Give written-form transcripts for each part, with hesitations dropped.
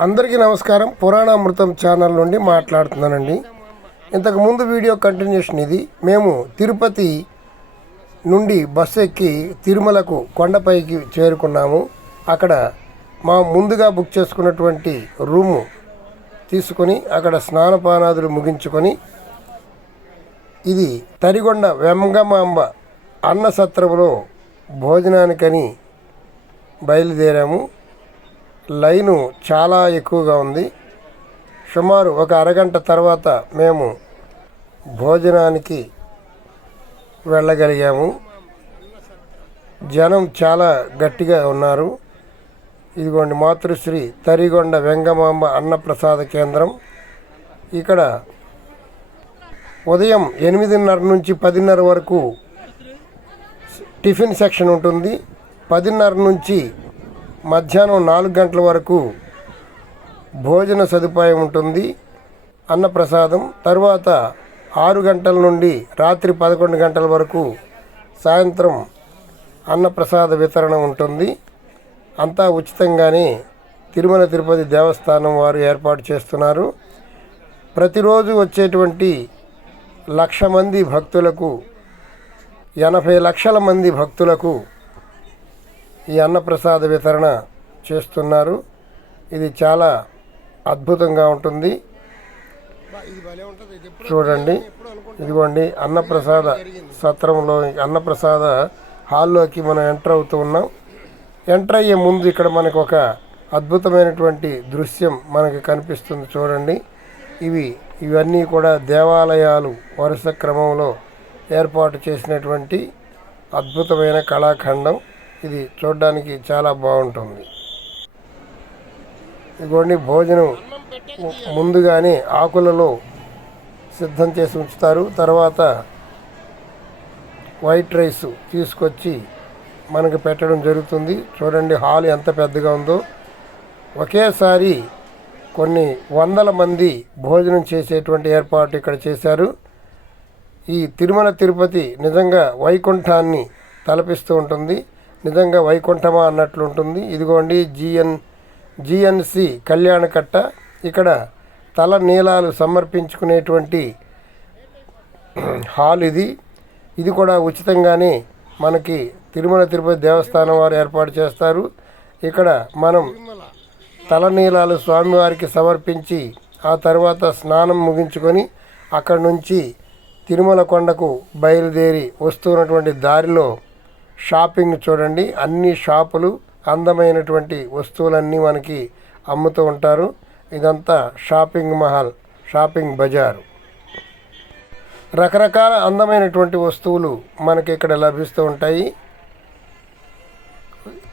అందరికీ నమస్కారం. పురాణామృతం ఛానల్ నుండి మాట్లాడుతున్నానండి. ఇంతకుముందు వీడియో కంటిన్యూషన్ ఇది. మేము తిరుపతి నుండి బస్సు ఎక్కి తిరుమలకు కొండపైకి చేరుకున్నాము. అక్కడ మా ముందుగా బుక్ చేసుకున్నటువంటి రూము తీసుకొని అక్కడ స్నానపానాదులు ముగించుకొని ఇది తరిగొండ వెంగమాంబ అన్న సత్రంలో భోజనానికని బయలుదేరాము. లైను చాలా ఎక్కువగా ఉంది. సుమారు ఒక అరగంట తర్వాత మేము భోజనానికి వెళ్ళగలిగాము. జనం చాలా గట్టిగా ఉన్నారు. ఇదిగోండి మాతృశ్రీ తరిగొండ వెంగమాంబ అన్నప్రసాద కేంద్రం. ఇక్కడ ఉదయం 8:30 నుంచి 10:30 వరకు టిఫిన్ సెక్షన్ ఉంటుంది. 10:30 నుంచి మధ్యాహ్నం 4 గంటల వరకు భోజన సదుపాయం ఉంటుంది, అన్నప్రసాదం. తర్వాత 6 గంటల నుండి రాత్రి 11 గంటల వరకు సాయంత్రం అన్నప్రసాద వితరణ ఉంటుంది. అంతా ఉచితంగానే తిరుమల తిరుపతి దేవస్థానం వారు ఏర్పాటు చేస్తున్నారు. ప్రతిరోజు వచ్చేటువంటి 1,00,000 మంది భక్తులకు 80 లక్షల మంది భక్తులకు ఈ అన్నప్రసాద వితరణ చేస్తున్నారు. ఇది చాలా అద్భుతంగా ఉంటుంది. చూడండి, ఇదిగోండి అన్నప్రసాద సత్రంలో అన్నప్రసాద హాల్లోకి మనం ఎంటర్ అవుతూ ఉన్నాం. ఎంటర్ అయ్యే ముందు ఇక్కడ మనకు ఒక అద్భుతమైనటువంటి దృశ్యం మనకి కనిపిస్తుంది. చూడండి, ఇవన్నీ కూడా దేవాలయాలు వరుస క్రమంలో ఏర్పాటు చేసినటువంటి అద్భుతమైన కళాఖండం. ఇది చూడడానికి చాలా బాగుంటుంది. ఇదిగోండి భోజనం ముందుగానే ఆకులలో సిద్ధం చేసి ఉంచుతారు. తర్వాత వైట్ రైస్ తీసుకొచ్చి మనకు పెట్టడం జరుగుతుంది. చూడండి హాల్ ఎంత పెద్దగా ఉందో. ఒకేసారి కొన్ని వందల మంది భోజనం చేసేటువంటి ఏర్పాటు ఇక్కడ చేశారు. ఈ తిరుమల తిరుపతి నిజంగా వైకుంఠాన్ని తలపిస్తూ ఉంటుంది. నిజంగా వైకుంఠమా అన్నట్లు ఉంటుంది. ఇదిగోండి జిఎన్సి కళ్యాణకట్ట. ఇక్కడ తల నీలాలు సమర్పించుకునేటువంటి హాల్ ఇది. ఇది కూడా ఉచితంగానే మనకి తిరుమల తిరుపతి దేవస్థానం వారు ఏర్పాటు చేస్తారు. ఇక్కడ మనం తలనీలాలు స్వామివారికి సమర్పించి ఆ తర్వాత స్నానం ముగించుకొని అక్కడి నుంచి తిరుమల కొండకు బయలుదేరి వస్తున్నటువంటి దారిలో షాపింగ్ చూడండి. అన్ని షాపులు, అందమైనటువంటి వస్తువులన్నీ మనకి అమ్ముతూ ఉంటారు. ఇదంతా షాపింగ్ మహల్, షాపింగ్ బజారు. రకరకాల అందమైనటువంటి వస్తువులు మనకి ఇక్కడ లభిస్తూ ఉంటాయి.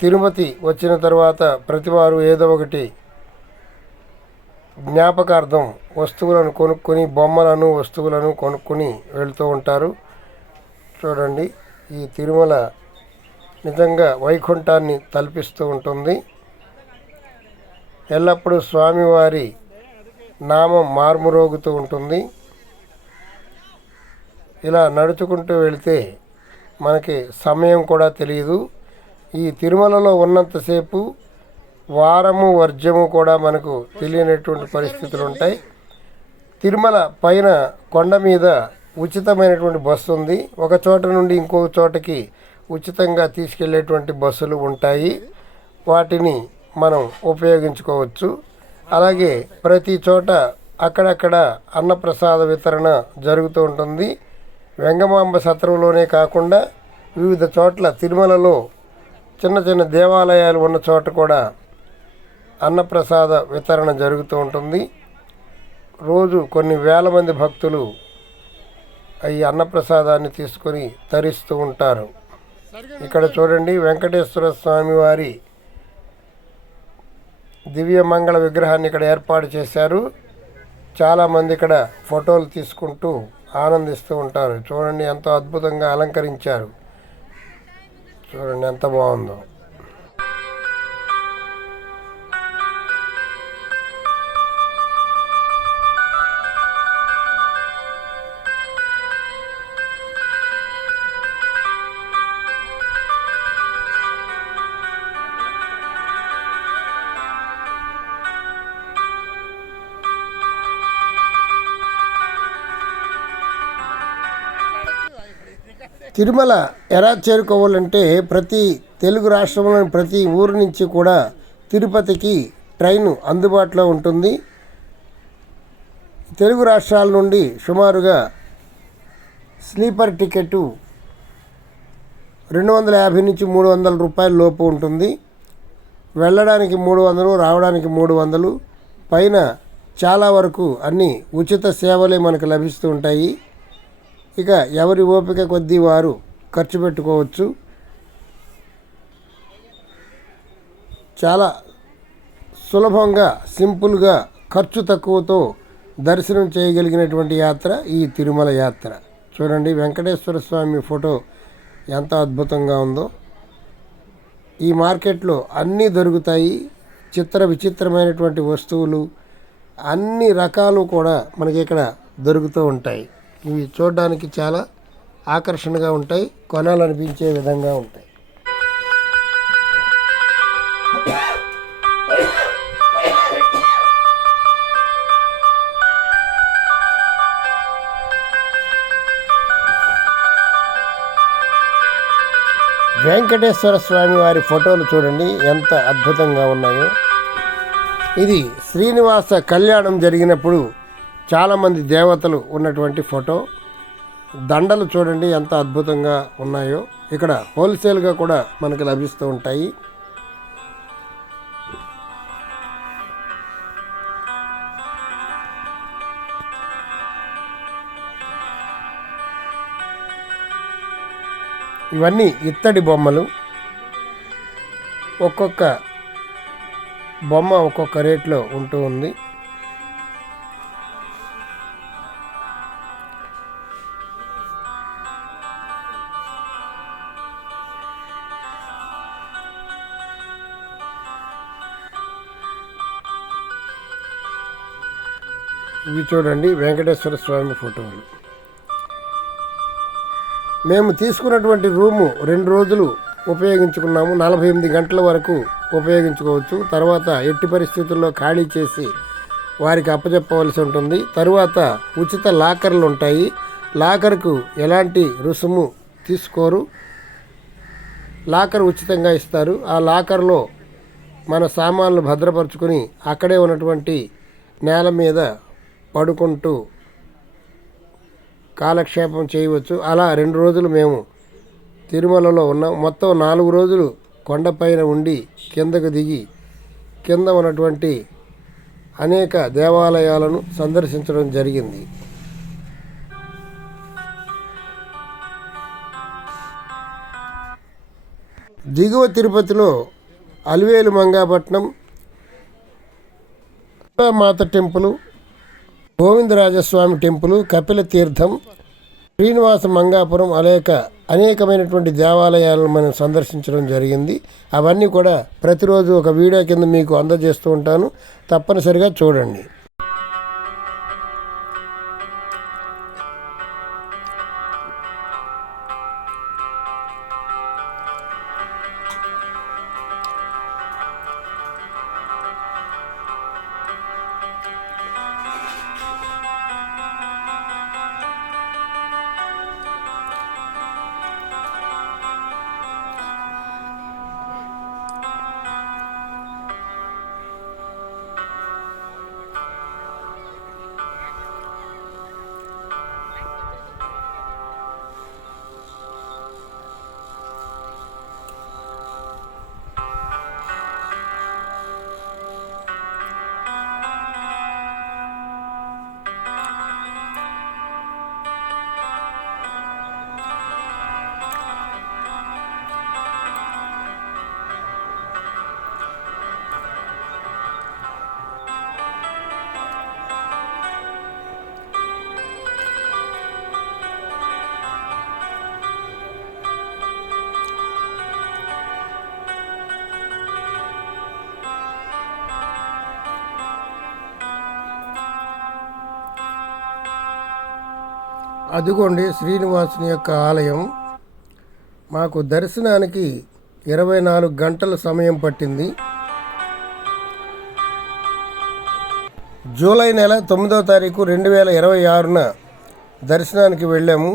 తిరుపతి వచ్చిన తర్వాత ప్రతివారు ఏదో ఒకటి జ్ఞాపకార్థం వస్తువులను కొనుక్కొని, బొమ్మలను వస్తువులను కొనుక్కొని వెళ్తూ ఉంటారు. చూడండి, ఈ తిరుమల నిజంగా వైకుంఠాన్ని తలపిస్తూ ఉంటుంది. ఎల్లప్పుడూ స్వామివారి నామం మార్మురోగుతూ ఉంటుంది. ఇలా నడుచుకుంటూ వెళితే మనకి సమయం కూడా తెలియదు. ఈ తిరుమలలో ఉన్నంతసేపు వారము వర్జము కూడా మనకు తెలియనటువంటి పరిస్థితులు ఉంటాయి. తిరుమల పైన కొండ మీద ఉచితమైనటువంటి బస్సు ఉంది. ఒక చోట నుండి ఇంకొక చోటకి ఉచితంగా తీసుకెళ్లేటువంటి బస్సులు ఉంటాయి. వాటిని మనం ఉపయోగించుకోవచ్చు. అలాగే ప్రతి చోట అక్కడక్కడ అన్నప్రసాద వితరణ జరుగుతూ ఉంటుంది. వెంగమాంబ సత్రంలోనే కాకుండా వివిధ చోట్ల తిరుమలలో చిన్న చిన్న దేవాలయాలు ఉన్న చోట కూడా అన్నప్రసాద వితరణ జరుగుతూ ఉంటుంది. రోజు కొన్ని వేల మంది భక్తులు ఈ అన్నప్రసాదాన్ని తీసుకొని తరిస్తూ ఉంటారు. ఇక్కడ చూడండి, వెంకటేశ్వర స్వామి వారి దివ్య మంగళ విగ్రహాన్ని ఇక్కడ ఏర్పాటు చేశారు. చాలామంది ఇక్కడ ఫోటోలు తీసుకుంటూ ఆనందిస్తూ ఉంటారు. చూడండి ఎంతో అద్భుతంగా అలంకరించారు. చూడండి ఎంత బాగుందో. తిరుమల ఎలా చేరుకోవాలంటే ప్రతి తెలుగు రాష్ట్రంలోని ప్రతి ఊరు నుంచి కూడా తిరుపతికి ట్రైను అందుబాటులో ఉంటుంది. తెలుగు రాష్ట్రాల నుండి సుమారుగా స్లీపర్ టికెట్టు 250 నుంచి 300 రూపాయల లోపు ఉంటుంది. వెళ్ళడానికి 300, రావడానికి 300. పైన చాలా వరకు అన్ని ఉచిత సేవలే మనకు లభిస్తూ ఉంటాయి. ఇక ఎవరి ఓపిక కొద్దీ వారు ఖర్చు పెట్టుకోవచ్చు. చాలా సులభంగా, సింపుల్గా, ఖర్చు తక్కువతో దర్శనం చేయగలిగినటువంటి యాత్ర ఈ తిరుమల యాత్ర. చూడండి, వెంకటేశ్వర స్వామి ఫోటో ఎంత అద్భుతంగా ఉందో. ఈ మార్కెట్లో అన్నీ దొరుకుతాయి. చిత్ర విచిత్రమైనటువంటి వస్తువులు, అన్ని రకాలు కూడా మనకి ఇక్కడ దొరుకుతూ ఉంటాయి. ఇవి చూడడానికి చాలా ఆకర్షణగా ఉంటాయి, కొనాలనిపించే విధంగా ఉంటాయి. వెంకటేశ్వర స్వామి వారి ఫోటోలు చూడండి ఎంత అద్భుతంగా ఉన్నాయో. ఇది శ్రీనివాస కళ్యాణం జరిగినప్పుడు చాలామంది దేవతలు ఉన్నటువంటి ఫోటో. దండలు చూడండి ఎంత అద్భుతంగా ఉన్నాయో. ఇక్కడ హోల్సేల్గా కూడా మనకి లభిస్తూ ఉంటాయి. ఇవన్నీ ఇత్తడి బొమ్మలు. ఒక్కొక్క బొమ్మ ఒక్కొక్క రేట్లో ఉంటూ ఉంది. ఇవి చూడండి వెంకటేశ్వర స్వామి ఫోటోలు. మేము తీసుకున్నటువంటి రూము 2 రోజులు ఉపయోగించుకున్నాము. 48 గంటల వరకు ఉపయోగించుకోవచ్చు. తర్వాత ఎట్టి పరిస్థితుల్లో ఖాళీ చేసి వారికి అప్పచెప్పవలసి ఉంటుంది. తరువాత ఉచిత లాకర్లు ఉంటాయి. లాకర్కు ఎలాంటి రుసుము తీసుకోరు. లాకర్ ఉచితంగా ఇస్తారు. ఆ లాకర్లో మన సామాన్లు భద్రపరుచుకొని అక్కడే ఉన్నటువంటి నేల మీద పడుకుంటూ కాలక్షేపం చేయవచ్చు. అలా 2 రోజులు మేము తిరుమలలో ఉన్నాం. మొత్తం 4 రోజులు కొండపైన ఉండి కిందకు దిగి కింద ఉన్నటువంటి అనేక దేవాలయాలను సందర్శించడం జరిగింది. దిగువ తిరుపతిలో అలివేలు మంగాపట్నం, మాత టెంపుల్, గోవిందరాజస్వామి టెంపుల్, కపిల తీర్థం, శ్రీనివాస మంగాపురం, అనేకమైనటువంటి దేవాలయాలను మనం సందర్శించడం జరిగింది. అవన్నీ కూడా ప్రతిరోజు ఒక వీడియో కింద మీకు అందజేస్తూ ఉంటాను. తప్పనిసరిగా చూడండి. అదిగోండి శ్రీనివాసుని యొక్క ఆలయం. మాకు దర్శనానికి 24 గంటల సమయం పట్టింది. జూలై నెల 9వ తారీఖు 2026న దర్శనానికి వెళ్ళాము.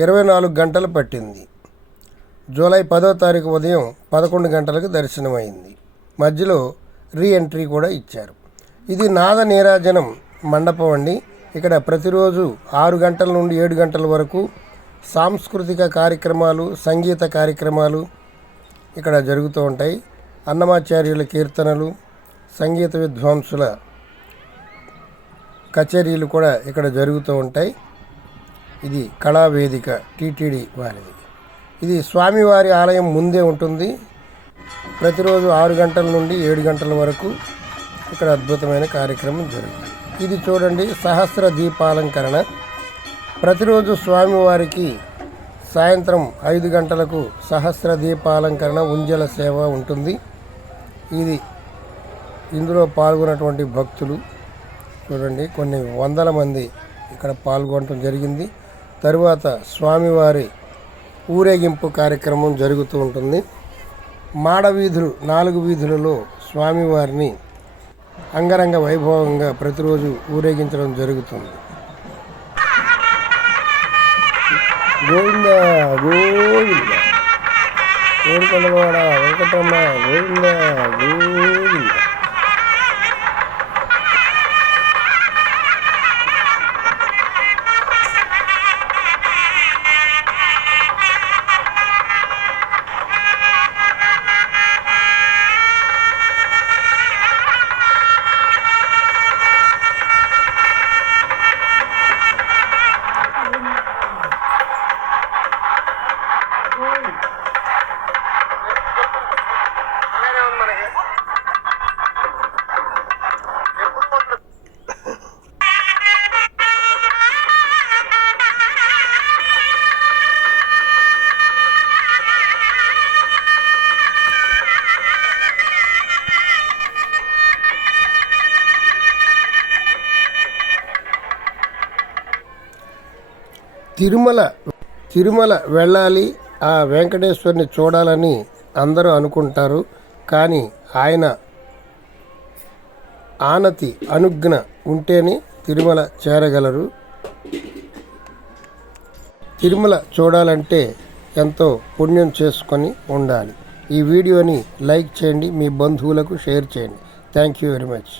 24 గంటలు పట్టింది. జూలై 10వ తారీఖు ఉదయం 11 గంటలకు దర్శనమైంది. మధ్యలో రీఎంట్రీ కూడా ఇచ్చారు. ఇది నాద నీరాజనం మండపం అండి. ఇక్కడ ప్రతిరోజు 6 గంటల నుండి 7 గంటల వరకు సాంస్కృతిక కార్యక్రమాలు, సంగీత కార్యక్రమాలు ఇక్కడ జరుగుతూ ఉంటాయి. అన్నమాచార్యుల కీర్తనలు, సంగీత విద్వాంసుల కచేరీలు కూడా ఇక్కడ జరుగుతూ ఉంటాయి. ఇది కళావేదిక టీటీడీ వారిది. ఇది స్వామివారి ఆలయం ముందే ఉంటుంది. ప్రతిరోజు 6 గంటల నుండి 7 గంటల వరకు ఇక్కడ అద్భుతమైన కార్యక్రమం జరుగుతుంది. ఇది చూడండి, సహస్ర దీపాలంకరణ. ప్రతిరోజు స్వామివారికి సాయంత్రం 5 గంటలకు సహస్ర దీపాలంకరణ, ఉంజల సేవ ఉంటుంది. ఇందులో పాల్గొన్నటువంటి భక్తులు చూడండి, కొన్ని వందల మంది ఇక్కడ పాల్గొనడం జరిగింది. తరువాత స్వామివారి ఊరేగింపు కార్యక్రమం జరుగుతూ ఉంటుంది. మాడవీధులు 4 వీధులలో స్వామివారిని అంగరంగ వైభవంగా ప్రతిరోజు ఊరేగించడం జరుగుతుంది. గోవింద గోవింద, ఏడుకొండలవాడ వెంకటరమణ గోవింద గోవింద. తిరుమల వెళ్ళాలి, ఆ వెంకటేశ్వరుని చూడాలని అందరూ అనుకుంటారు. కానీ ఆయన ఆనతి అనుజ్ఞ ఉంటేనే తిరుమల చేరగలరు. తిరుమల చూడాలంటే ఎంతో పుణ్యం చేసుకొని ఉండాలి. ఈ వీడియోని లైక్ చేయండి, మీ బంధువులకు షేర్ చేయండి. Thank you very much.